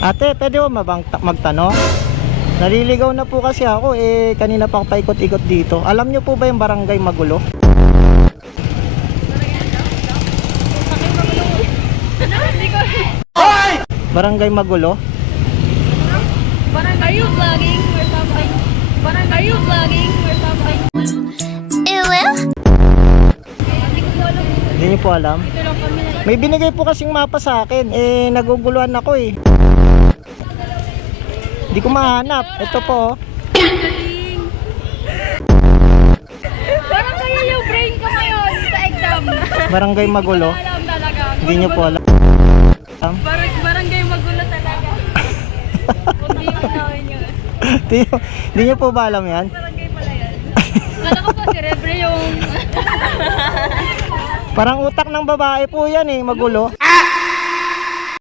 Ate, pwede mo magtanong? Naliligaw na po kasi ako kanina pa ako paikot-ikot dito. Alam niyo po ba yung Barangay Magulo? Barangay Magulo? Are you vlogging or something? Are you vlogging or something? Hindi niyo po alam? Ito lang kami na. May binigay po kasing mapa sa akin. Naguguluhan ako eh. Hindi ko mahanap. Ito po. Parang kaya yung brain ko ngayon sa exam. Barangay Magulo. Alam talaga. Hindi niyo po alam. Barangay Magulo talaga. Hindi ko nawin yun. Hindi niyo po ba alam yan? Barangay pala yan. Kala ko po cerebre yung... Parang utak ng babae po yan Magulo.